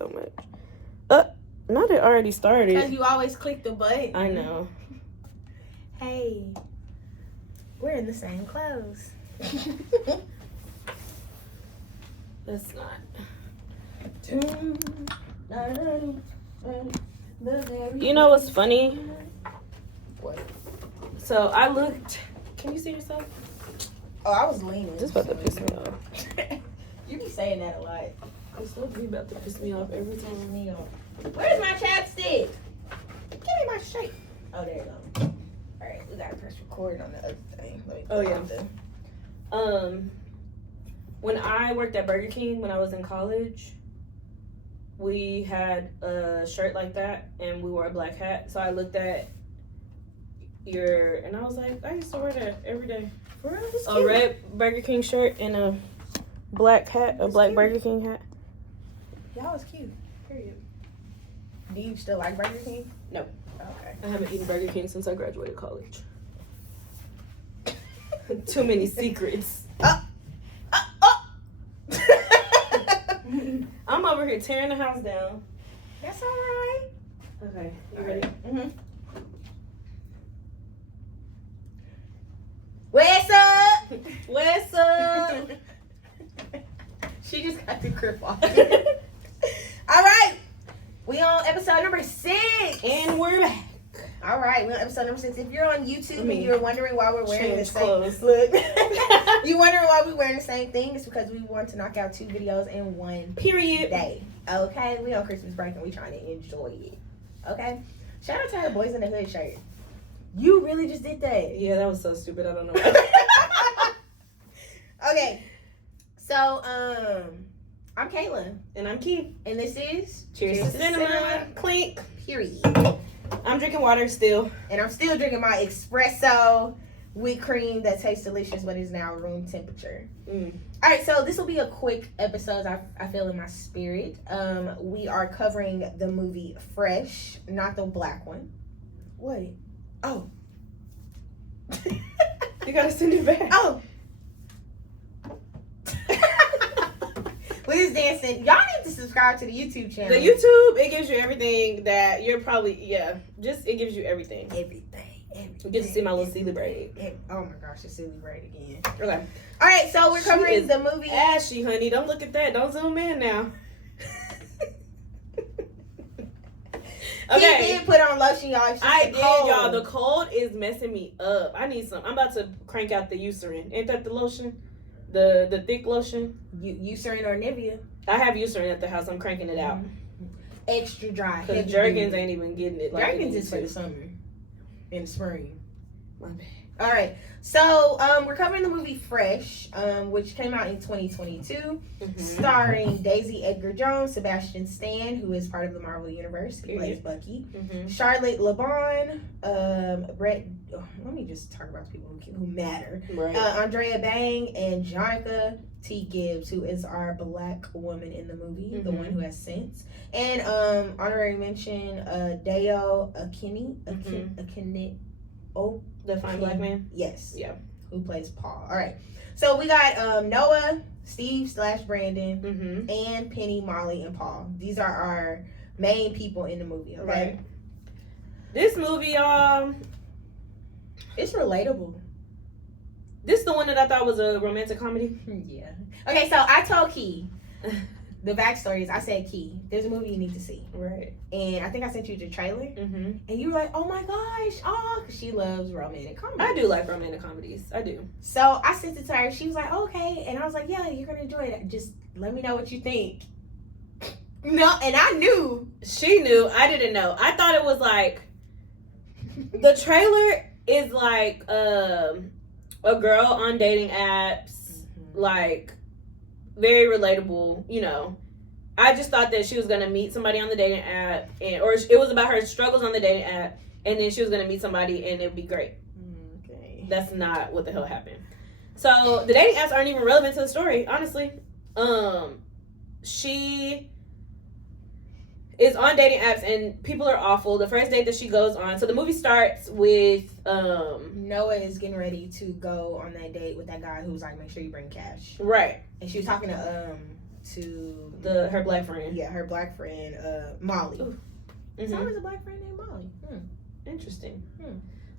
so much. Not it already started. Because you always click the button. I know. Hey, we're in the same clothes. That's not. You know what's funny? What? So I looked. Can you see yourself? Oh, I was leaning. This about to piss me off. You be saying that a lot. This will be about to piss me off every time. Me off. Where's my chapstick? Give me my shape. Oh, there you go. All right, we gotta press record on the other thing. Oh yeah. When I worked at Burger King when I was in college, we had a shirt like that and we wore a black hat. So I looked at and I was like, I used to wear that every day. For real? That's A cute. red Burger King shirt and a black hat, a black cute. Burger King hat. Y'all was cute. Period. Do you still like Burger King? No. Okay. I haven't eaten Burger King since I graduated college. Too many secrets. I'm over here tearing the house down. That's all right. Okay, you ready? Mm-hmm. What's up? What's up? She just got the grip off. All right. We on episode number 6. And we're back. All right, we're on episode number 6. If you're on YouTube and you're wondering why we're wearing the Change same clothes. look, you wondering why we're wearing the same thing, it's because we want to knock out 2 videos in one Period. day. Okay? We on Christmas break and we trying to enjoy it. Okay? Shout out to her Boys in the Hood shirt. You really just did that. Yeah, that was so stupid. I don't know why. Okay. So, I'm Kayla. And I'm Ki. And this is Cheers to cinema. Clink. Period. I'm drinking water still. And I'm still drinking my espresso with cream that tastes delicious, but is now room temperature. Mm. All right, so this will be a quick episode. I feel in my spirit. We are covering the movie Fresh, not the black one. What? Oh. You gotta send it back. Oh. We just dancing. Y'all need to subscribe to the YouTube channel. The YouTube, it gives you everything that you're probably, it gives you everything. Everything. You get to see my little silly braid. Oh my gosh, the silly braid again. Okay. All right, so we're She covering is the movie. Ashy, honey. Don't look at that. Don't zoom in now. Okay. He did put on lotion, y'all. I did, y'all. The cold is messing me up. I need some. I'm about to crank out the Eucerin. Ain't that the lotion? The thick lotion? Eucerin or Nivea. I have Eucerin at the house. I'm cranking it out. Extra dry. Because Jergens ain't even getting it. Like Jergens is for the summer. In the spring. My bad. All right. So, we're covering the movie Fresh, which came out in 2022, starring Daisy Edgar Jones, Sebastian Stan, who is part of the Marvel Universe, who plays Bucky, Charlotte LeBon, Brett. Let me just talk about the people who matter. Right. Andrea Bang and Jonica T. Gibbs, who is our black woman in the movie, the one who has sense, and honorary mention Deo Akini. Oh, the fine black man? Yes. Yeah. Who plays Paul. All right. So we got Noah, Steve / Brandon, and Penny, Molly, and Paul. These are our main people in the movie, okay? Right. This movie, it's relatable. This is the one that I thought was a romantic comedy? Yeah. Okay, so I told Ki. The backstory is I said, Ki, there's a movie you need to see. Right. And I think I sent you the trailer. And you were like, oh my gosh. Oh, because she loves romantic comedies. I do like romantic comedies. I do. So I sent it to her. She was like, okay. And I was like, yeah, you're going to enjoy it. Just let me know what you think. No, and I knew. She knew. I didn't know. I thought it was like, the trailer is like a girl on dating apps, like, very relatable, you know. I just thought that she was gonna meet somebody on the dating app, or it was about her struggles on the dating app, and then she was gonna meet somebody and it'd be great. Okay. That's not what the hell happened. So the dating apps aren't even relevant to the story, honestly. She is on dating apps and people are awful. The first date that she goes on, so the movie starts with Noah is getting ready to go on that date with that guy who was like, make sure you bring cash. Right. And she was talking to to her black friend. Yeah, her black friend, Molly. Mm-hmm. Someone's a black friend named Molly. Interesting.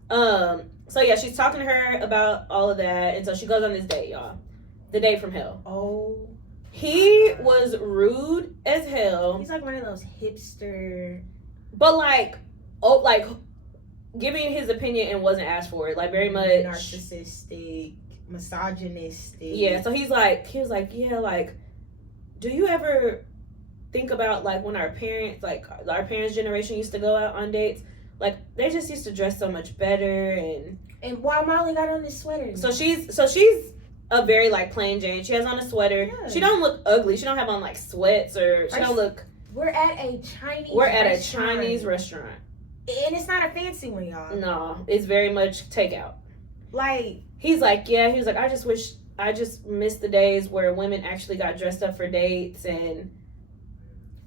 So yeah, she's talking to her about all of that, and so she goes on this date, y'all. The date from hell. Oh. He was rude as hell. He's like one of those hipster, but like giving his opinion and wasn't asked for it, like very much narcissistic, misogynistic. Yeah, so he was like, yeah, like, do you ever think about like when our parents generation used to go out on dates? Like they just used to dress so much better, and why Molly got on this sweater? So she's a very like plain Jane. She has on a sweater. Yeah. She don't look ugly. She don't have on like sweats or she don't look. We're at a Chinese restaurant. And it's not a fancy one, y'all. No, it's very much takeout. Like he's like, I just miss the days where women actually got dressed up for dates, and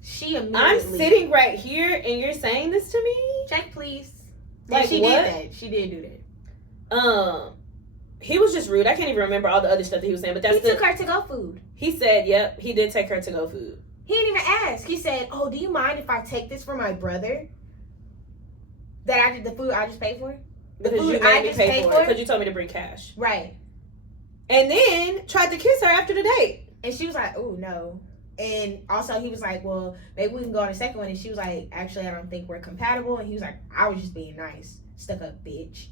she immediately. I'm sitting right here, and you're saying this to me? Check, please. Like she what? did that. She did do that. He was just rude. I can't even remember all the other stuff that he was saying, but he took her to go food. He said, "Yep, he did take her to go food." He didn't even ask. He said, "Oh, do you mind if I take this for my brother? That I did the food I just paid for? Because you made me pay for it because you told me to bring cash." Right. And then tried to kiss her after the date. And she was like, "Oh, no." And also he was like, "Well, maybe we can go on a second one." And she was like, "Actually, I don't think we're compatible." And he was like, "I was just being nice. Stuck up bitch."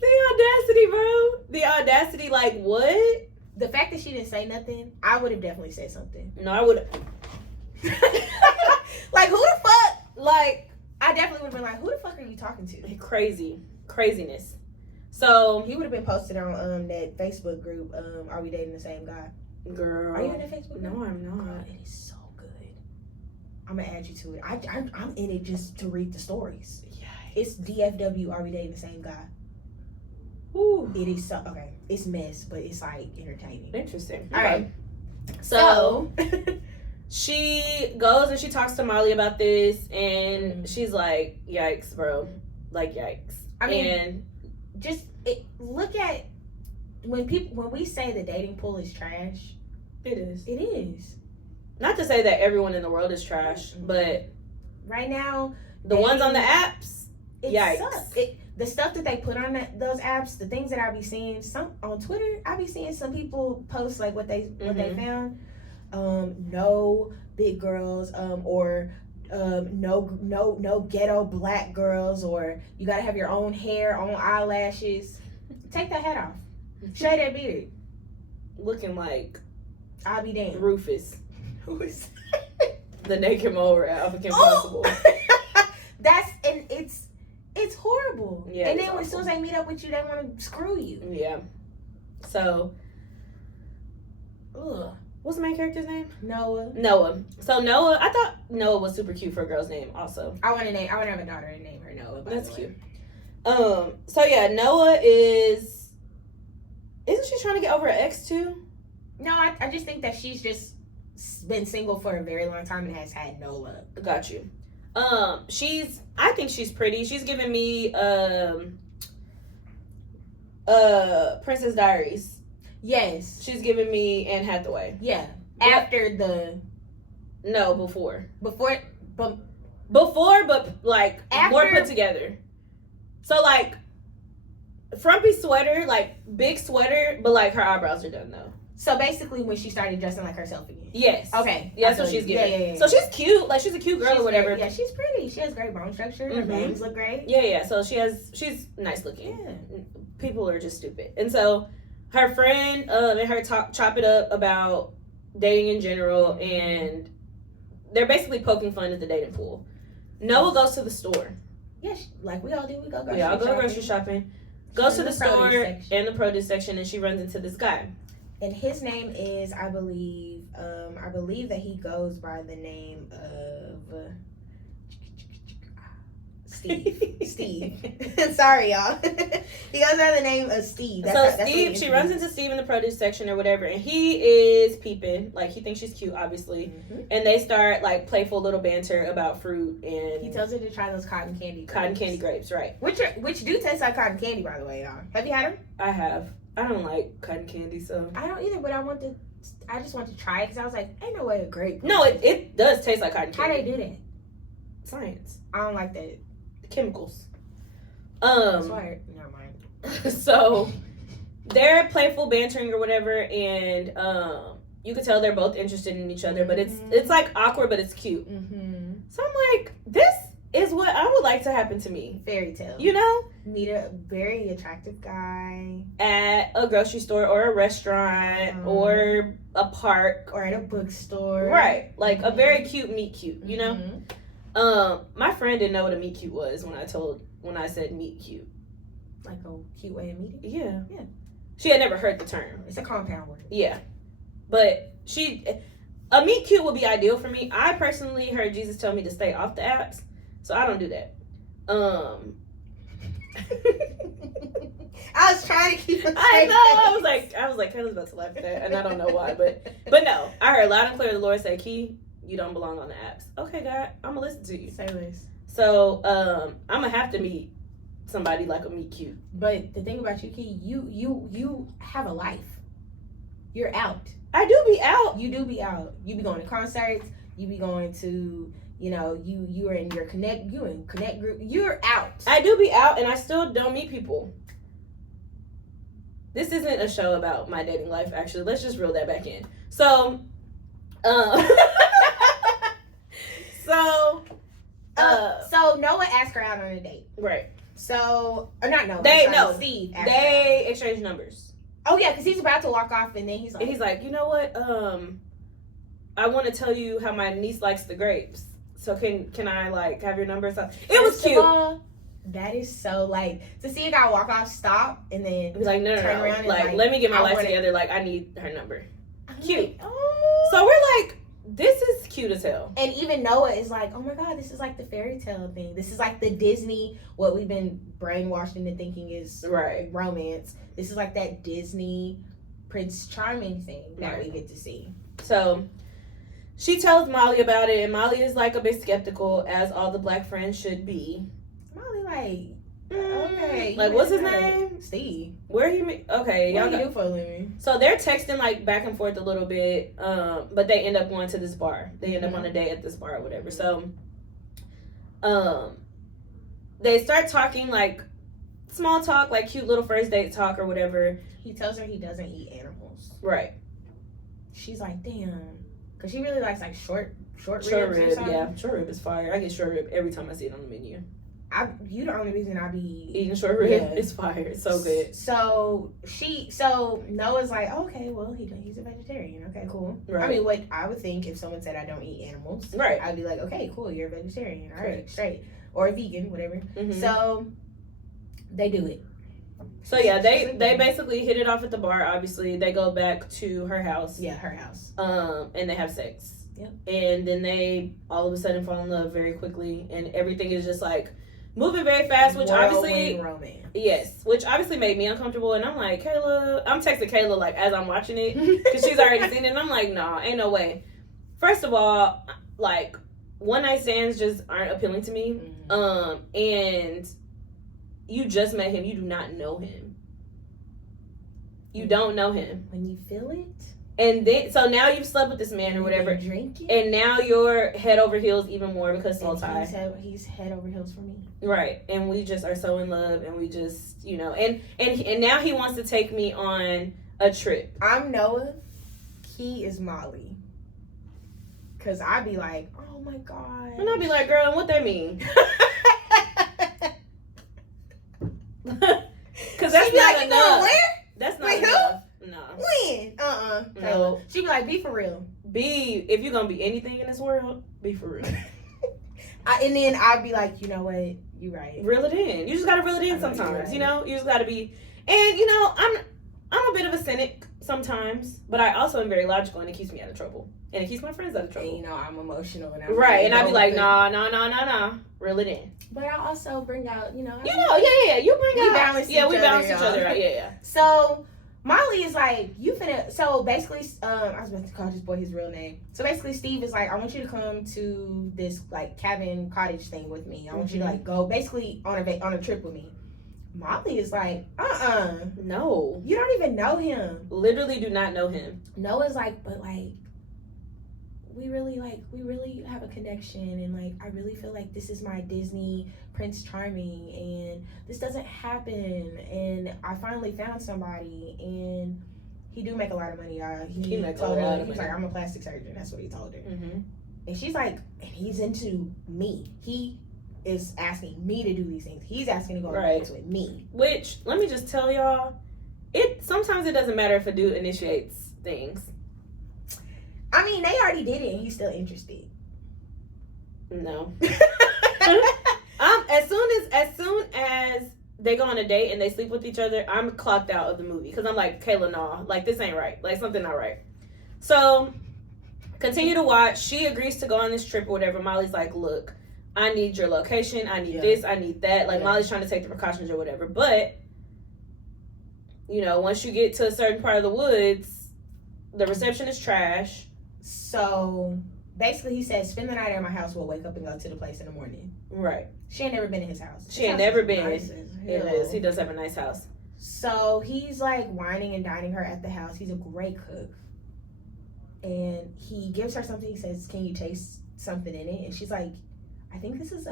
The audacity, bro. The audacity, like, what? The fact that she didn't say nothing, I would have definitely said something. No, I would. Like, who the fuck? Like, I definitely would have been like, who the fuck are you talking to? Craziness. So he would have been posted on that Facebook group. Are we dating the same guy? Girl, are you in that Facebook group? No, I'm not. Girl, it is so good. I'm gonna add you to it. I'm in it just to read the stories. Yeah. It's DFW. Are we dating the same guy? Ooh. It is so okay. It's mess, but it's like entertaining. Interesting. All right. So she goes and she talks to Molly about this, and she's like, "Yikes, bro! Like, yikes!" I mean, look at when we say the dating pool is trash. It is. It is. Not to say that everyone in the world is trash, but right now, the ones on the apps, yikes. Sucks. The stuff that they put on those apps, the things that I be seeing, some on Twitter, I be seeing some people post like what they found. No big girls, or no ghetto black girls, or you gotta have your own hair, own eyelashes. Take that hat off. Shave that beard. Looking like I'll be damned. Rufus. Who is the naked mole out of Kim Possible. It's horrible. Yeah, and then as soon as they meet up with you, they want to screw you. Yeah. So, what's the main character's name? Noah. So Noah, I thought Noah was super cute for a girl's name. Also, I want to have a daughter and name her Noah. That's cute. So yeah, Noah isn't she trying to get over her ex too? No, I just think that she's just been single for a very long time and has had no luck. Got you. I think she's pretty. She's giving me Princess Diaries. Yes. She's giving me Anne Hathaway. Yeah. Before, but like after, more put together. So like frumpy sweater, like big sweater, but like her eyebrows are done though. So basically when she started dressing like herself again. Yes. Okay. Yeah, that's what she's giving. Yeah. So she's cute. Like she's a cute girl or whatever. Yeah, she's pretty. She has great bone structure. Her bangs look great. Yeah. So she's nice looking. Yeah. People are just stupid. And so her friend and her chop it up about dating in general, and they're basically poking fun at the dating pool. Noah goes to the store. Yes, like we all do. We go grocery shopping. We all go grocery shopping. Goes to the store and the produce section, and she runs into this guy. And his name is, I believe that he goes by the name of Steve. Sorry, y'all. He goes by the name of Steve. She runs into Steve in the produce section or whatever, and he is peeping. Like, he thinks she's cute, obviously. Mm-hmm. And they start, like, playful little banter about fruit, and he tells her to try those cotton candy grapes, right. Which do taste like cotton candy, by the way, y'all. Have you had them? I have. I don't like cotton candy, so. I don't either, but I want I just wanted to try it because I was like, ain't no way a grape. No, it does taste like cotton How candy. they do that? Science. I don't like that. Chemicals. That's why. Never mind. So they're playful, bantering or whatever, and you can tell they're both interested in each other, but it's like awkward, but it's cute. Mm-hmm. So I'm like, this is what I would like to happen to me. Fairy tale. You know? Meet a very attractive guy At a grocery store or a restaurant or a park. Or at a bookstore. Right. Like a very cute meet cute, you know? Mm-hmm. My friend didn't know what a meet cute was when I said meet cute. Like a cute way of meeting? Yeah. Yeah. She had never heard the term. It's a compound word. Yeah. But a meet cute would be ideal for me. I personally heard Jesus tell me to stay off the apps, so I don't do that. I was trying to keep it. I know. I was like, Kayla's about to laugh at that, and I don't know why, but no. I heard loud and clear the Lord say, Ki, you don't belong on the apps. Okay, God, I'm gonna listen to you. Say less. So I'm gonna have to meet somebody like a meet cute. But the thing about you, Ki, you have a life. You're out. I do be out. You do be out. You be going to concerts. You be going to, you know, you are in your connect group. You're out. I do be out, and I still don't meet people. This isn't a show about my dating life, actually. Let's just reel that back in. So, so Noah asked her out on a date. Right. So, or not Noah. Steve asked her they exchanged numbers. Oh yeah, because he's about to walk off, and then he's like, you know what? I want to tell you how my niece likes the grapes. So can I like have your number? So it was cute. That is so like to see a guy walk off, stop, and then he's like, no, turn around and like let me get my life together. Like I need her number. Cute. Like, oh. So we're like, this is cute as hell. And even Noah is like, oh my God, this is like the fairy tale thing. This is like the Disney, what we've been brainwashed into thinking is romance. This is like that Disney Prince Charming thing that we get to see. So she tells Molly about it, and Molly is like a bit skeptical, as all the black friends should be. Molly like, okay. Like, what's his name? Steve. Where he? Okay, what do you do for a living? So they're texting like back and forth a little bit, but they end up going to this bar. They end up on a date at this bar or whatever. So, they start talking like small talk, like cute little first date talk or whatever. He tells her he doesn't eat animals. Right. She's like, damn, because she really likes like short ribs. Short rib, yeah. Short rib is fire. I get short rib every time I see it on the menu. You the only reason I be eating short rib. Yeah. It's fire. It's so good. So Noah's like, okay, well he's a vegetarian. Okay, cool. Right. I mean, what I would think if someone said I don't eat animals, right? I'd be like, okay, cool, you're a vegetarian. All right, straight, or a vegan, whatever. Mm-hmm. So they do it. So yeah, they basically hit it off at the bar. Obviously, they go back to her house. Yeah, her house. And they have sex. Yep. And then they all of a sudden fall in love very quickly, and everything is just like moving very fast, which obviously romance. Yes, which obviously made me uncomfortable. And I'm like, Kayla, I'm texting Kayla like as I'm watching it because she's already seen it. And I'm like, nah, ain't no way. First of all, like one night stands just aren't appealing to me. Mm-hmm. And you just met him, you do not know him. You don't know him. When you feel it. And then, so now you've slept with this man or whatever, drinking, and now you're head over heels even more because soul tie. He's head over heels for me, right? And we just are so in love, and we just, you know, and now he wants to take me on a trip. I'm Noah, he is Molly, cause I'd be like, oh my god, and I'd be like, girl, what that mean? Cause that's not like, enough. Where? That's not Wait, enough. No. When? No. She'd be like, be for real. If you're gonna be anything in this world, be for real. And then I'd be like, you know what? You right. Reel it in. You just gotta reel it in sometimes. Right. You know, you just gotta be. And you know, I'm a bit of a cynic sometimes, but I also am very logical, and it keeps me out of trouble, and it keeps my friends out of trouble. And, you know, I'm emotional, and I'm right. And I'd be like, nah, reel it in. But I also bring out, you know, yeah. You bring out. We balance each other out. Yeah. So Molly is like, you finna. So basically, I was about to call this boy his real name. So basically, Steve is like, I want you to come to this like cabin cottage thing with me. I want you to like go basically on a trip with me. Molly is like, No. You don't even know him. Literally do not know him. Noah's like, but like, we really have a connection, and like, I really feel like this is my Disney Prince Charming, and this doesn't happen, and I finally found somebody, and he do make a lot of money, y'all. He makes told a lot her, of he's money. like, I'm a plastic surgeon. That's what he told her. Mm-hmm. And she's like, and he's into me. He is asking me to do these things. He's asking to go on dates with me. Which, let me just tell y'all, sometimes it doesn't matter if a dude initiates things. I mean, they already did it, and he's still interested. No. As soon as they go on a date and they sleep with each other, I'm clocked out of the movie because I'm like, Kayla, nah, like this ain't right, like something not right. So continue to watch. She agrees to go on this trip or whatever. Molly's like, look, I need your location, I need this, I need that. Like Molly's trying to take the precautions or whatever. But you know, once you get to a certain part of the woods, the reception is trash. So basically, he said, spend the night at my house. We'll wake up and go to the place in the morning. Right. She ain't never been in his house. She ain't never been. Nice it is. He does have a nice house. So he's like whining and dining her at the house. He's a great cook. And he gives her something. He says, can you taste something in it? And she's like, I think this is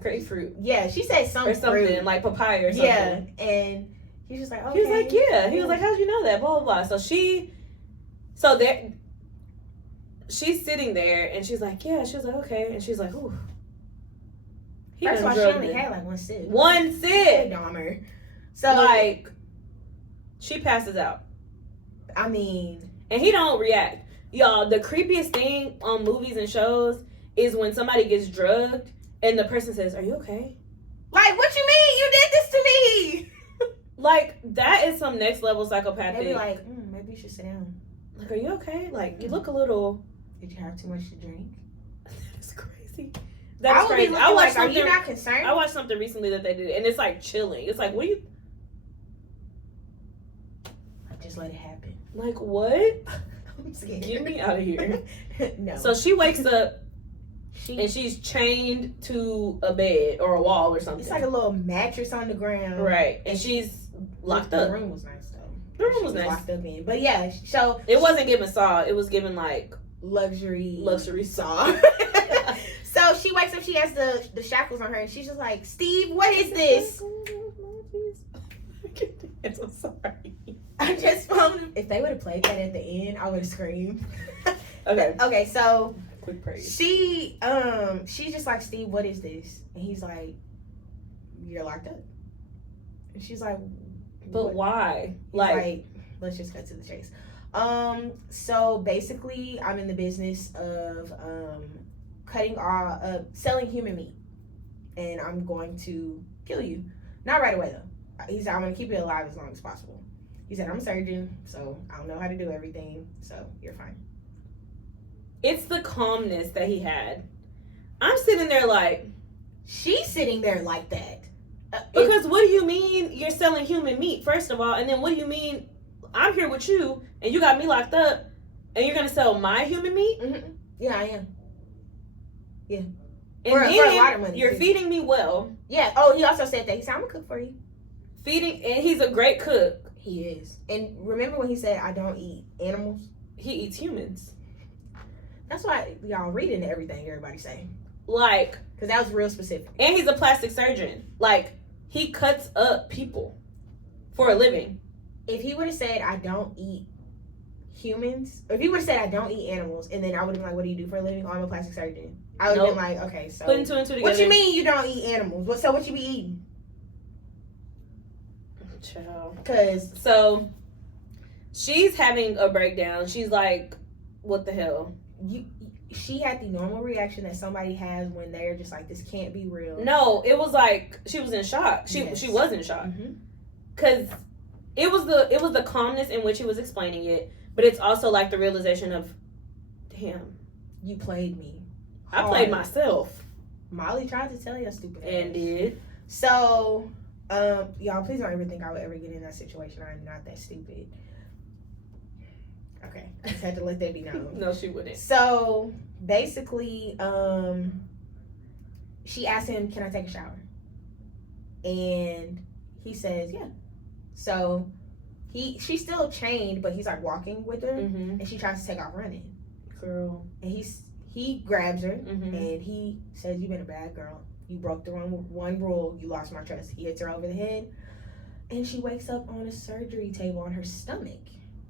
grapefruit. Yeah, she said something. Or something, fruit. like papaya or something. Yeah. And he's just like, okay. He was like, yeah. He was like, how'd you know that? Blah, blah, blah. She's sitting there and she's like, yeah. She was like, okay. And she's like, ooh. First of all, she only had like one sip. One sip. Dahmer. So like, she passes out. I mean, and he don't react. Y'all, the creepiest thing on movies and shows is when somebody gets drugged and the person says, are you okay? Like, what you mean? You did this to me. Like, that is some next level psychopathic. They be like, maybe you should sit down. Like, are you okay? Like, you look a little. Did you have too much to drink? That's crazy. That's crazy. I watched something. Are you not concerned? I watched something recently that they did, and it's like chilling. It's like, what do you? Just let it happen. Like what? I'm scared. Get me out of here. No. So she wakes up, and she's chained to a bed or a wall or something. It's like a little mattress on the ground, right? And she's locked up. The room was nice though. The room was nice. Locked up in, but yeah. So it wasn't giving Saw. It was giving like luxury Saw. So she wakes up, she has the shackles on her, and she's just like, Steve, what is this? I'm so sorry. I just found him. If they would have played that at the end, I would have screamed. Okay, so quick praise. She's just like, Steve, what is this? And he's like, you're locked up. And she's like, but why? Like, let's just cut to the chase. So basically, I'm in the business of selling human meat, and I'm going to kill you. Not right away though. He said, I'm going to keep you alive as long as possible. He said, I'm a surgeon, so I don't know how to do everything, so you're fine. It's the calmness that he had. I'm sitting there like, she's sitting there like that. Because what do you mean you're selling human meat, first of all, and then what do you mean I'm here with you and you got me locked up and you're gonna sell my human meat? Mm-hmm. Yeah, I am. Yeah. And for then a lot of money, you're feeding me well. Yeah. Oh, he also said that. He said, I'm gonna cook for you. And he's a great cook. He is. And remember when he said, I don't eat animals? He eats humans. That's why y'all read into everything everybody's saying. Like, because that was real specific. And he's a plastic surgeon. Like, he cuts up people for a living. If he would have said, I don't eat humans, or if he would have said, I don't eat animals, and then I would have been like, what do you do for a living? Oh, I'm a plastic surgeon. I would have been like, okay, so. Putting two and two together. What you mean you don't eat animals? So what you be eating? Child. So she's having a breakdown. She's like, what the hell? She had the normal reaction that somebody has when they're just like, this can't be real. No, it was like she was in shock. She was in shock. Because it was the calmness in which he was explaining it, but it's also like the realization of, damn, you played me. I played myself. Molly tried to tell you stupid ass. And did. So, y'all, please don't ever think I would ever get in that situation. I'm not that stupid. Okay, I just had to let that be known. No, she wouldn't. So, basically, she asked him, can I take a shower? And He says, yeah. So she's still chained, but he's like walking with her, and she tries to take off running. Girl. And he grabs her, Mm-hmm. and he says, "You've been a bad girl. You broke the one rule. You lost my trust." He hits her over the head, and she wakes up on a surgery table on her stomach.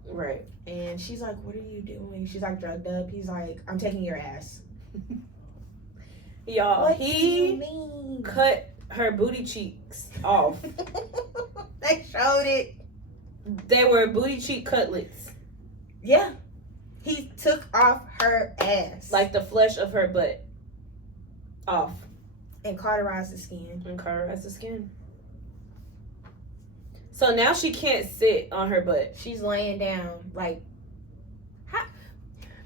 Right. And she's like, "What are you doing?" She's like drugged up. He's like, "I'm taking your ass." Y'all, What he do you mean? cut her booty cheeks off. They showed it. They were booty cheek cutlets. Yeah. He took off her ass. Like the flesh of her butt. Off. And cauterized the skin. And cauterized the skin. So now she can't sit on her butt. She's laying down. Like,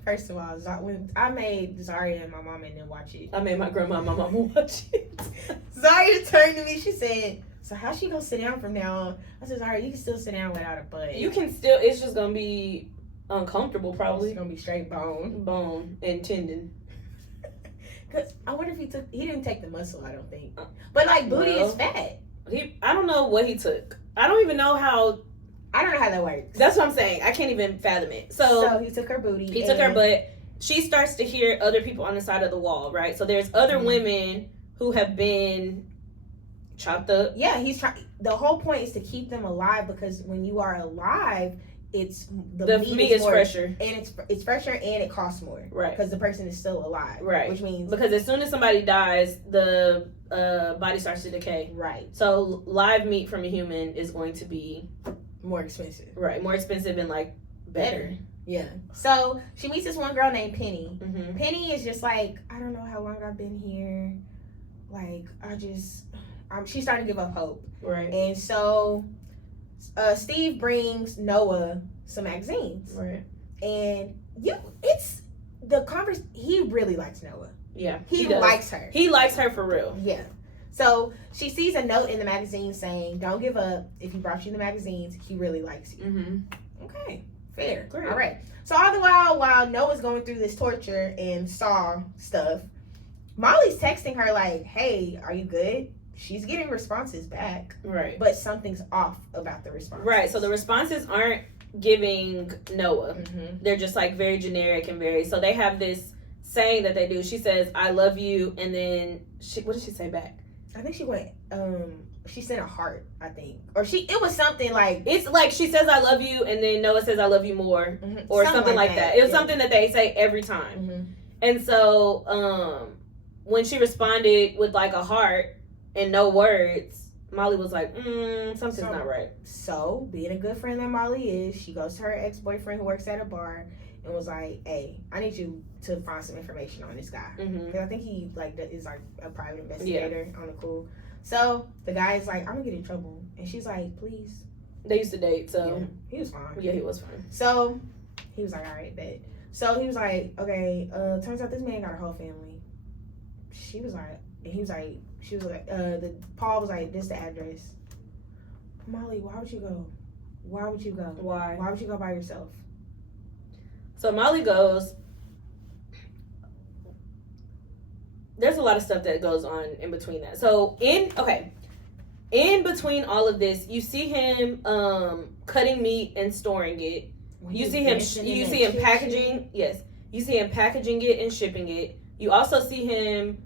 first of all, when I made Zaria and my mama and then watch it. I made my grandma and my mama watch it. Zaria turned to me. She said, "So how's she gonna sit down from now on?" I said, "Zaria, you can still sit down without a butt. You can still, it's just gonna be uncomfortable probably. It's gonna be straight Bone and tendon. Cause I wonder if he didn't take the muscle, I don't think. But like booty is fat. I don't know what he took. I don't even know how. I don't know how that works. That's what I'm saying. I can't even fathom it. So he took her booty. He took her butt. She starts to hear other people on the side of the wall, right? So there's other women who have been chopped up. Yeah, he's trying. The whole point is to keep them alive, because when you are alive, it's the meat is fresher, and it's fresher, and it costs more, right? Because the person is still alive, right? Which means because as soon as somebody dies, the body starts to decay, right? So live meat from a human is going to be more expensive, right? More expensive and like better. Yeah. So she meets this one girl named Penny. Mm-hmm. Penny is just like, "I don't know how long I've been here. Like, she's starting to give up hope. Right. And so Steve brings Noah some magazines. Right. And he really likes Noah. Yeah. He likes her. He likes her for real. Yeah. So she sees a note in the magazine saying, "Don't give up. If he brought you the magazines, he really likes you." Mm-hmm. Okay. Fair. Great. All right. So all the while Noah's going through this torture and Saw stuff, Molly's texting her like, "Hey, are you good?" She's getting responses back. Right. But something's off about the responses. Right. So the responses aren't giving Noah. Mm-hmm. They're just like very generic and very. So they have this saying that they do. She says, "I love you," and then what did she say back? I think she went. She sent a heart, I think, or it was something like, it's like she says "I love you" and then Noah says "I love you more," mm-hmm, or something like that. It was something that they say every time. Mm-hmm. And so when she responded with like a heart and no words, Molly was like, something's not right. So being a good friend that Molly is, she goes to her ex-boyfriend who works at a bar and was like, "Hey, I need you to find some information on this guy." Because I think he is like a private investigator on the cool. So the guy is like, "I'm gonna get in trouble," and she's like, "Please." They used to date, so yeah, he was fine. Yeah, he was fine. So he was like, "All right, bet." So he was like, "Okay, turns out this man got a whole family." She was like, and he was like, she was like, Paul was like, "This the address." Molly, why would you go? Why would you go? Why? Why would you go by yourself? So Molly goes. There's a lot of stuff that goes on in between that. So in between all of this, you see him cutting meat and storing it. You see him packaging. Yes, you see him packaging it and shipping it. You also see him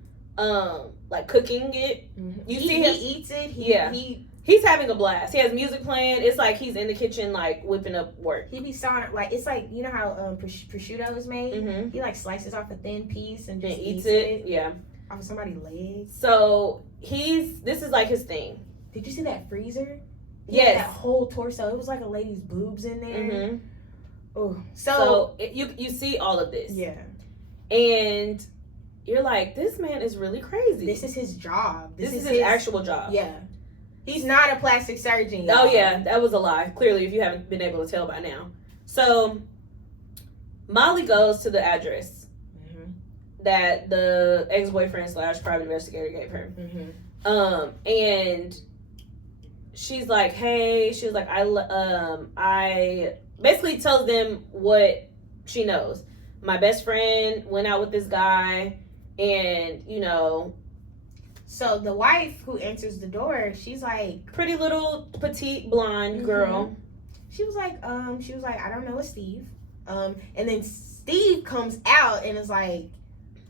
like cooking it. Mm-hmm. You see him. He eats it. He's having a blast. He has music playing. It's like he's in the kitchen, like whipping up work. He be sawing, like, it's like, you know how prosciutto is made? Mm-hmm. He like slices off a thin piece and just eats it. Yeah. Off of somebody's legs. So this is like his thing. Did you see that freezer? Yes. That whole torso. It was like a lady's boobs in there. Mm-hmm. Oh, you see all of this. Yeah. And you're like, this man is really crazy. This is his job. This is his actual job. Yeah. He's not a plastic surgeon, y'all. Oh, yeah. That was a lie. Clearly, if you haven't been able to tell by now. So, Molly goes to the address that the ex-boyfriend / private investigator gave her. Mm-hmm. And she's like, hey, she was like, I basically tells them what she knows. My best friend went out with this guy, and, you know, So the wife who answers the door, she's like, pretty little petite blonde girl. She was like, I don't know, it's Steve. And then Steve comes out and is like,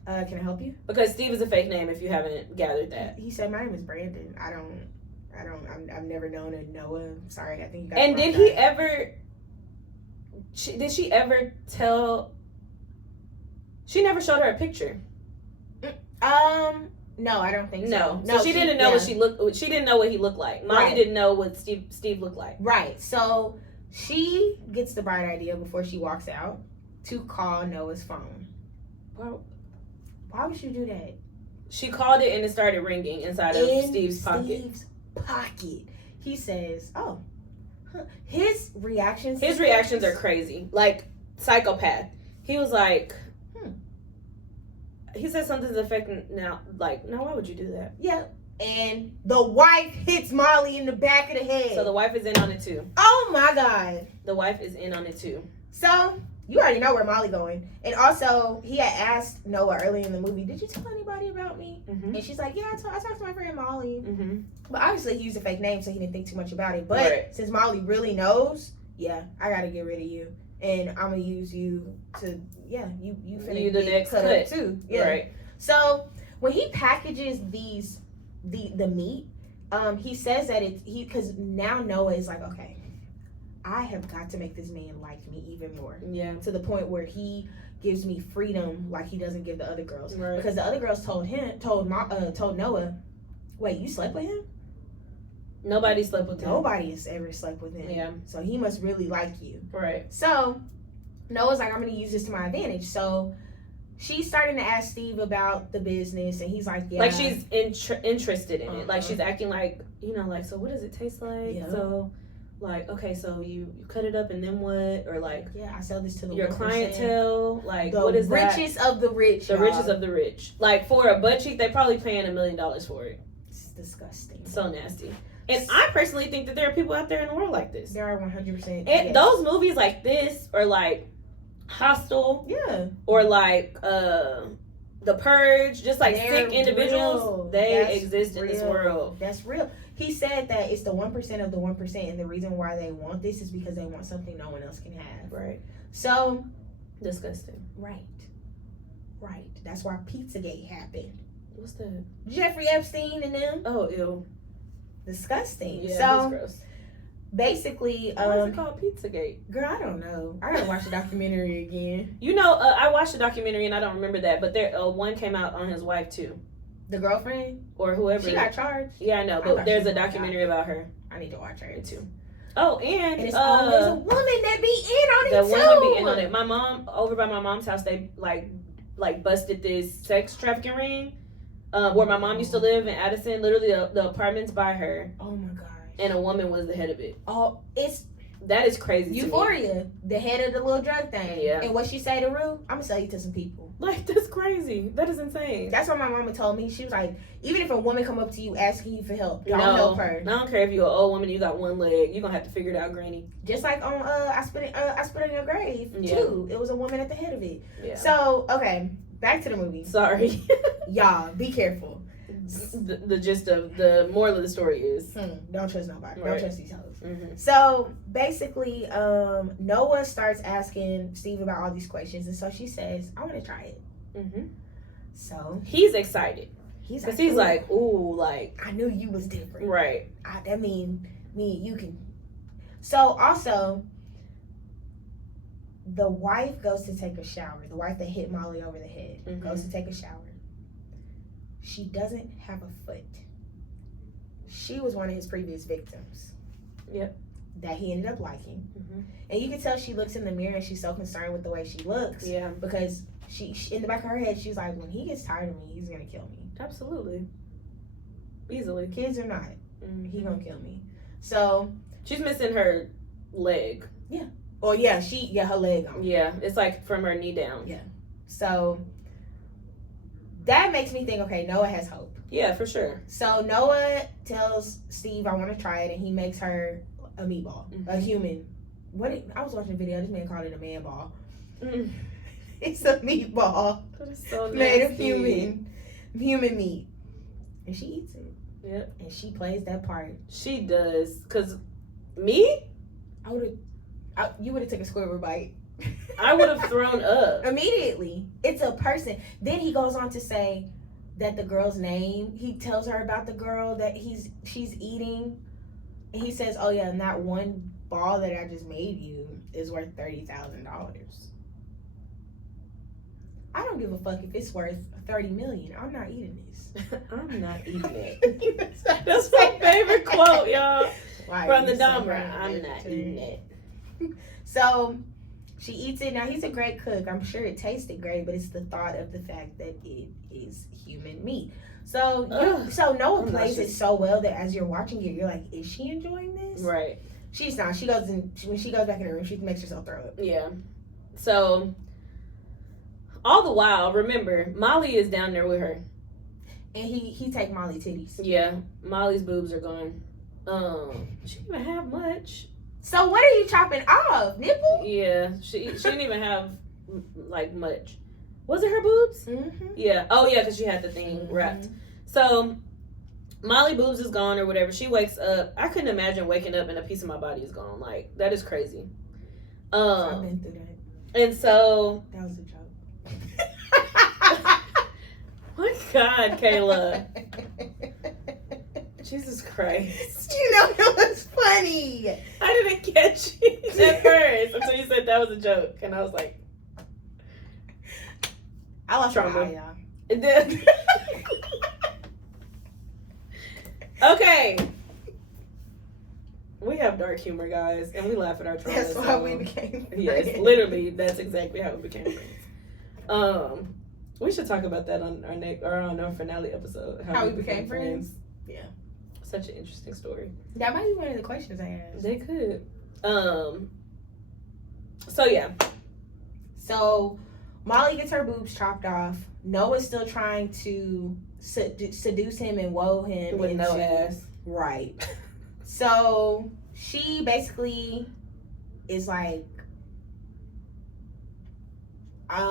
can I help you? Because Steve is a fake name if you haven't gathered that. He said, my name is Brandon. I've never known a Noah. Sorry, I think you got And did he ever, did she ever tell, she never showed her a picture. No, I don't think so. No, so she didn't know what she looked, she didn't know what he looked like. Molly didn't know what Steve looked like. Right, so she gets the bright idea before she walks out to call Noah's phone. Why would you do that? She called it and it started ringing inside of Steve's pocket. He says, "Oh, his reactions." His reactions are crazy, like psychopath. He was like, he said something to the effect, "Now, like, no, why would you do that?" Yeah, and the wife hits Molly in the back of the head. So the wife is in on it too. Oh my God, the wife is in on it too. So you already know where Molly going. And also, he had asked Noah early in the movie, did you tell anybody about me? Mm-hmm. And she's like, yeah, I talked to my friend Molly. Mm-hmm. But obviously, he used a fake name, so he didn't think too much about it. But since Molly really knows, yeah, I got to get rid of you. And I'm going to use you to, you finna you the get next cut up too. Yeah. Right. So, when he packages the meat, he says that because now Noah is like, okay, I have got to make this man like me even more. Yeah. To the point where he gives me freedom like he doesn't give the other girls. Right. Because the other girls told Noah, wait, you slept with him? Nobody slept with him. Nobody has ever slept with him. Yeah. So he must really like you. Right. So Noah's like, I'm going to use this to my advantage. So she's starting to ask Steve about the business, and he's like, yeah. Like she's interested in it. Like she's acting like, like, so what does it taste like? Yeah. So, like, okay, so you cut it up and then what? Or like, yeah, I sell this to the your 1%. Clientele. Like, the what is that? The richest of the rich. The richest of the rich. Like, for a butt cheek, they probably paying $1 million for it. It's disgusting. So nasty. And I personally think that there are people out there in the world like this. There are 100%. And yes. those movies like this, or like Hostel, or like The Purge, just like sick individuals, real. They exist in this world. That's real. He said that it's the 1% of the 1%, and the reason why they want this is because they want something no one else can have. Right. So disgusting. Right. That's why Pizzagate happened. What's that? Jeffrey Epstein and them. Oh, ew. Disgusting. Yeah, so that's gross. Basically, why is it called Pizzagate? Girl, I don't know. I gotta watch the documentary again. I watched the documentary and I don't remember that, but there one came out on his wife too. The girlfriend or whoever. She got charged. Yeah, I know, but there's a documentary about her. I need to watch her too. Oh, and it's always a woman that be in on it too. The woman be in on it. My mom, over by my mom's house, they like busted this sex trafficking ring. Where my mom used to live in Addison, literally the apartments by her. Oh my gosh. And a woman was the head of it. Oh, that is crazy. Euphoria, the head of the little drug thing. Yeah. And what she say to Rue? I'm gonna sell you to some people. Like, that's crazy. That is insane. That's what my mama told me. She was like, even if a woman come up to you asking you for help, don't help her. I don't care if you're an old woman, you got one leg, you're gonna have to figure it out, granny. Just like on I spit on your grave too. It was a woman at the head of it. Yeah. So okay, back to the movie. Sorry. Y'all, be careful. The gist of the moral of the story is don't trust nobody. Right. Don't trust these hoes. Mm-hmm. So basically, Noah starts asking Steve about all these questions, and so she says, "I want to try it." Mm-hmm. So he's excited. He's like, "Ooh, like I knew you was different." Right. That mean you can. So also, the wife goes to take a shower. The wife that hit Molly over the head goes to take a shower. She doesn't have a foot. She was one of his previous victims. Yep. That he ended up liking. Mm-hmm. And you can tell she looks in the mirror and she's so concerned with the way she looks. Yeah. Because she in the back of her head, she's like, when he gets tired of me, he's going to kill me. Absolutely. Easily. Kids or not, he going to kill me. So. She's missing her leg. Yeah. Oh, yeah. Her leg on. Yeah. It's like from her knee down. Yeah. So. That makes me think, okay, Noah has hope. Yeah, for sure. So Noah tells Steve, I want to try it, and he makes her a meatball, a human. I was watching a video, this man called it a man ball. It's a meatball that is so made of human meat. And she eats it. Yep. And she plays that part. She does. Cause me, you would have took a Squidward bite. I would have thrown up immediately. It's a person. Then he goes on to say that the girl's name. He tells her about the girl that she's eating, and he says, "Oh yeah, and that one ball that I just made you is worth $30,000." I don't give a fuck if it's worth $30 million. I'm not eating this. I'm not eating it. That's my favorite quote, y'all. From the Dahmer. I'm not eating it. So she eats it. Now he's a great cook. I'm sure it tasted great, but it's the thought of the fact that it is human meat. So Noah plays it so well that as you're watching it, you're like, is she enjoying this? Right. She's not. When she goes back in her room, she makes herself throw up. Yeah. So all the while, remember, Molly is down there with her. And he take Molly titties. Yeah. Molly's boobs are gone. She didn't even have much. So what are you chopping off? Nipple? Yeah. She didn't even have like much. Was it her boobs? Mm-hmm. Yeah. Oh yeah, because she had the thing wrapped. So Molly boobs is gone or whatever. She wakes up. I couldn't imagine waking up and a piece of my body is gone. Like, that is crazy. I've been through that. And so that was a joke. My God, Kayla. Jesus Christ. You know it was funny. I didn't catch it at first until you said that was a joke. And I was like, I lost trauma. my eye, y'all. It did. Okay. We have dark humor, guys, and we laugh at our trauma. That's why we became friends. Yes, literally, that's exactly how we became friends. We should talk about that on our finale episode. How we became friends. Yeah. Such an interesting story. That might be one of the questions I asked. They could. So yeah. So Molly gets her boobs chopped off. Noah's still trying to seduce him and woe him with no ass. Right. So she basically is like, I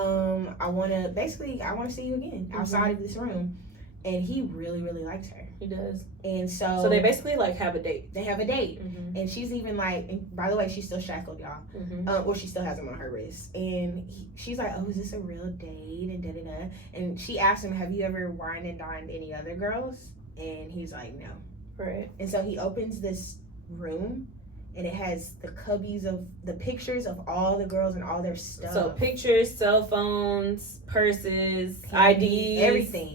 want to see you again outside of this room. And he really, really likes her. He does. And so they basically like have a date. They have a date. Mm-hmm. And she's even like, and by the way, she's still shackled, y'all. Mm-hmm. Or she still has him on her wrist. And she's like, oh, is this a real date? And da-da-da. And she asked him, have you ever wined and dined any other girls? And he's like, no. Right. And so he opens this room, and it has the cubbies of the pictures of all the girls and all their stuff. So pictures, cell phones, purses, IDs,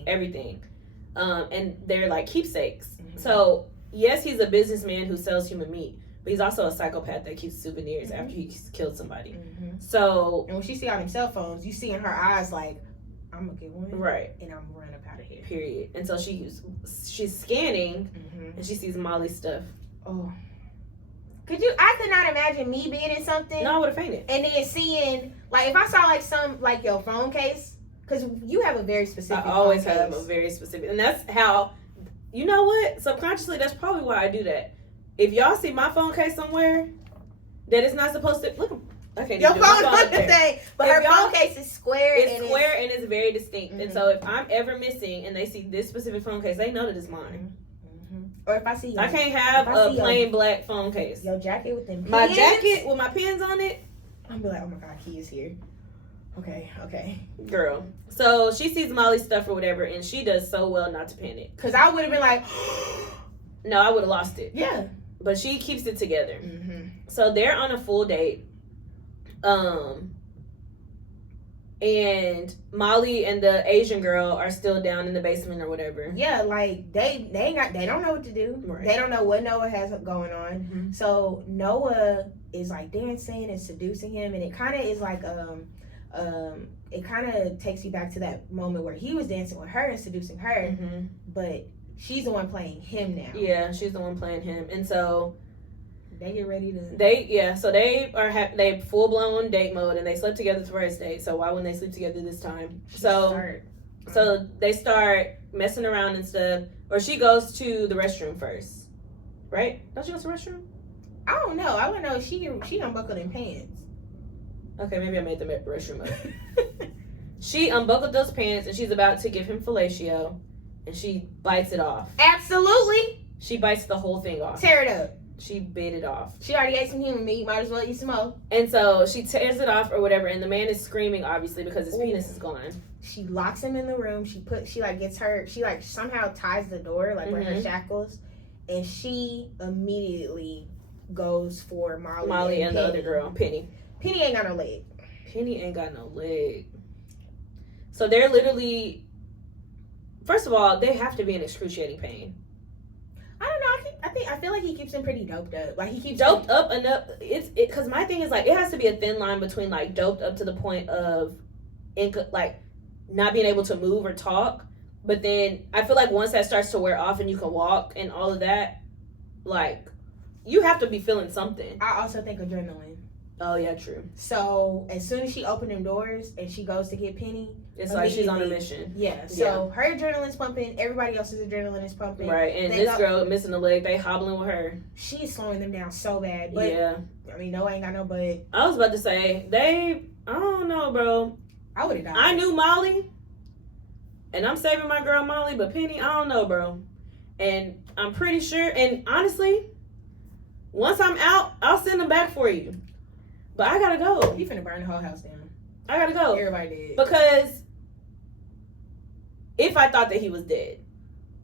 everything. And they're like keepsakes. Mm-hmm. So yes, he's a businessman who sells human meat, but he's also a psychopath that keeps souvenirs mm-hmm. after he's killed somebody. Mm-hmm. So, and when she see all them cell phones, you see in her eyes like, I'm gonna get one, right? And I'm gonna run up out of here. Period. And so she's scanning, mm-hmm. and she sees Molly's stuff. Oh. I could not imagine me being in something. No, I would have fainted. And then seeing, like, if I saw like some, like your phone case, because you have a very specific. I always have a very specific, and that's how. You know what? Subconsciously, that's probably why I do that. If y'all see my phone case somewhere that it's not supposed to look, I can't. Your phone on the thing, but her phone case is square. It's square and it's very distinct. Mm-hmm. And so if I'm ever missing and they see this specific phone case, they know that it's mine. Mm-hmm. Or if I see, I can't have a plain black phone case. Your jacket with them pins. My jacket with my pins on it. I'm be like, oh my God, Ki is here. Okay. Girl. So she sees Molly's stuff or whatever, and she does so well not to panic. Because I would have been like, no, I would have lost it. Yeah. But she keeps it together. Mm-hmm. So they're on a full date. And Molly and the Asian girl are still down in the basement or whatever. Yeah, like they don't know what to do. Right. They don't know what Noah has going on. Mm-hmm. So Noah is like dancing and seducing him, and it kind of is like it kind of takes you back to that moment where he was dancing with her and seducing her, mm-hmm. but she's the one playing him now. Yeah, she's the one playing him, and so they get ready to. They full blown date mode, and they slept together the first date. So why wouldn't they sleep together this time? So they start messing around and stuff. Or she goes to the restroom first, right? Don't you go to the restroom? I don't know. I don't know. She unbuckled them pants. Okay, maybe I made the restroom up. She unbuckled those pants, and she's about to give him fellatio, and she bites it off. Absolutely. She bites the whole thing off. Tear it up. She bit it off. She already ate some human meat. Might as well eat some more. And so she tears it off or whatever, and the man is screaming obviously because his penis is gone. She locks him in the room. She gets her. She like somehow ties the door like with her shackles, and she immediately goes for Molly and the other girl, Penny. Penny ain't got no leg. Penny ain't got no leg. So they're literally. First of all, they have to be in excruciating pain. I don't know. I feel like he keeps them pretty doped up. Like he keeps doped up enough. Because my thing is like it has to be a thin line between like doped up to the point of, like, not being able to move or talk. But then I feel like once that starts to wear off and you can walk and all of that, like you have to be feeling something. I also think adrenaline. Oh yeah, true. So as soon as she opened them doors and she goes to get Penny, it's like she's on a mission. Yeah. So her adrenaline's pumping. Everybody else's adrenaline is pumping. Right. And this girl missing a leg, they hobbling with her. She's slowing them down so bad. But yeah. I mean, Noah ain't got no butt. I was about to say I don't know, bro. I would have died. I knew Molly, and I'm saving my girl Molly, but Penny, I don't know, bro. And I'm pretty sure. And honestly, once I'm out, I'll send them back for you. But I gotta go. He finna burn the whole house down. I gotta go. Everybody did. Because if I thought that he was dead.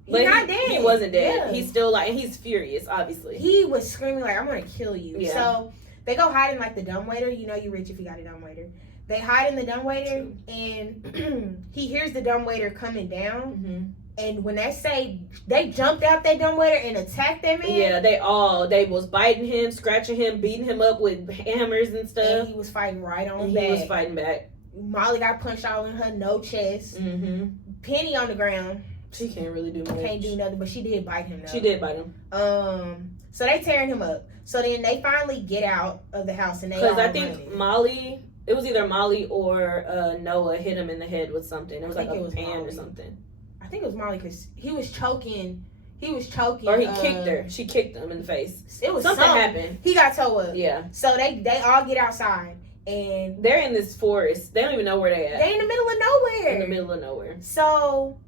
He's not dead. He wasn't dead. Yeah. He's still like, and he's furious, obviously. He was screaming like, I'm gonna kill you. Yeah. So they go hide in like the dumbwaiter. You know you rich if you got a dumbwaiter. They hide in the dumbwaiter and he hears the dumbwaiter coming down. Mm-hmm. And when they jumped out that dumbwaiter and attacked that man. Yeah, they was biting him, scratching him, beating him up with hammers and stuff. And he was fighting right on back. He was fighting back. Molly got punched all in her no chest. Mm-hmm. Penny on the ground. She can't really do much. Can't do nothing, but she did bite him though. She did bite him. So they tearing him up. So then they finally get out of the house and because I think running. Molly. It was either Molly or Noah hit him in the head with something. It was like a pan or something. I think it was Molly because he was choking. Or he kicked her. She kicked him in the face. It was something happened. He got towed up. Yeah. So they all get outside and they're in this forest. They don't even know where they at. They in the middle of nowhere. In the middle of nowhere. So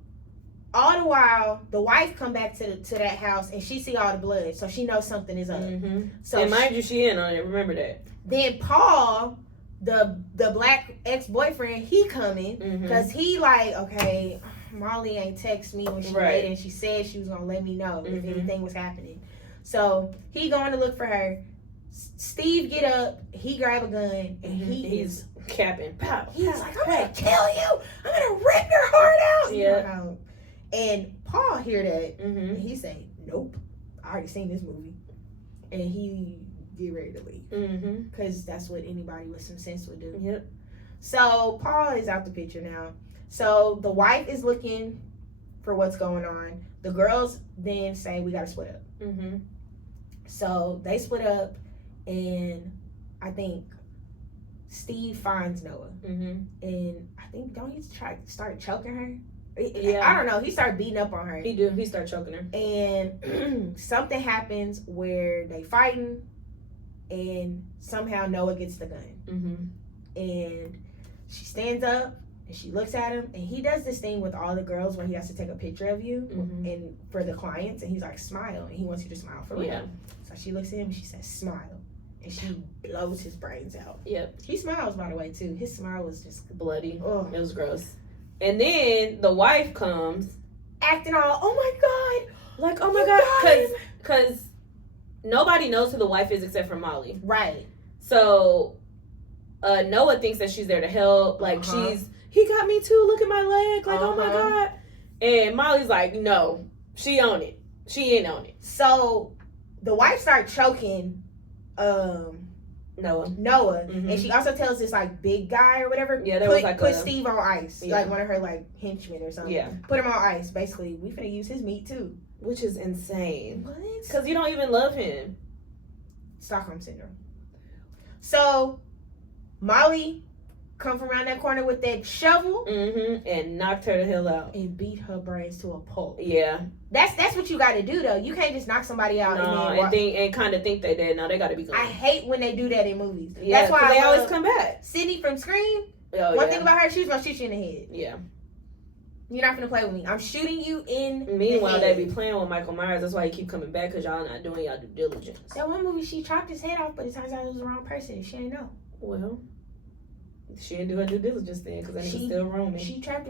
all the while, the wife come back to that house and she see all the blood, so she knows something is up. Mm-hmm. So and mind you, she in on it. Remember that. Then Paul, the black ex-boyfriend, he coming because he like, okay, Molly ain't text me when she late and she said she was gonna let me know if anything was happening. So he going to look for her. Steve get up, he grab a gun, and he's capping. Pow, he's like, I'm gonna kill you. I'm gonna rip your heart out. Yeah. And Paul hear that, and he say, nope, I already seen this movie, and he get ready to leave because that's what anybody with some sense would do. Yep. So Paul is out the picture now. So the wife is looking for what's going on. The girls then say we gotta split up. So they split up, and I think Steve finds Noah, and I think don't he start choking her? Yeah, I don't know. He started beating up on her. He started choking her, and something happens where they fighting, and somehow Noah gets the gun, and she stands up. And she looks at him, and he does this thing with all the girls where he has to take a picture of you and for the clients, and he's like, smile, and he wants you to smile for real. Yeah. So she looks at him, and she says, smile, and she blows his brains out. Yep. He smiles, by the way, too. His smile was just bloody. Oh. It was gross. And then the wife comes. Acting all, oh my God. Like, oh my God. Because nobody knows who the wife is except for Molly. Right. So Noah thinks that she's there to help. Like, he got me too. Look at my leg. Like, oh my God. And Molly's like, no, she on it. She in on it. So the wife started choking Noah. And she also tells this like big guy or whatever, put Steve on ice. Yeah. Like one of her like henchmen or something. Yeah. Put him on ice. Basically, we finna use his meat too. Which is insane. What? Because you don't even love him. Stockholm Syndrome. So Molly come from around that corner with that shovel and knocked her the hell out and beat her brains to a pulp. Yeah, that's what you got to do though. You can't just knock somebody out and kind of think they did. No, they got to be gone. I hate when they do that in movies. Yeah, that's why they always come back. Sydney from Scream. One thing about her, she was gonna shoot you in the head. Yeah, You're not gonna play with me. I'm shooting you in. Meanwhile, the head. they be playing with Michael Myers. That's why he keep coming back, because y'all not doing y'all due diligence. That one movie, she chopped his head off, but it turns out it was the wrong person. She didn't know. Well, she didn't do her due diligence then, because then he was still roaming. She trapped him.